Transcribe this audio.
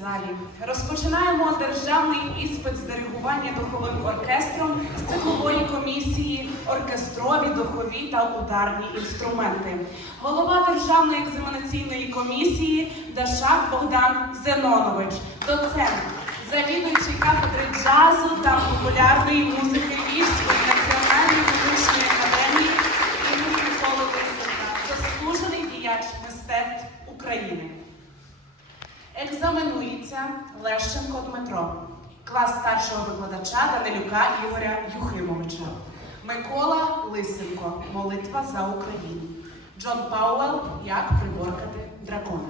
залі. Розпочинаємо державний іспит з диригування духовим оркестром з циклової комісії «Оркестрові, духові та ударні інструменти». Голова Державної екзаменаційної комісії Дашак Богдан Зенонович, доцент, завідуючий кафедри джазу та популярної музики Львівської національної музичної академії імені Миколи Лисенка, заслужений діяч мистецтв України. Екзаменується Лещенко Дмитро, клас старшого викладача Данилюка Ігоря Юхимовича. Микола Лисенко, молитва за Україну. Джон Пауелл, як приборкати дракона.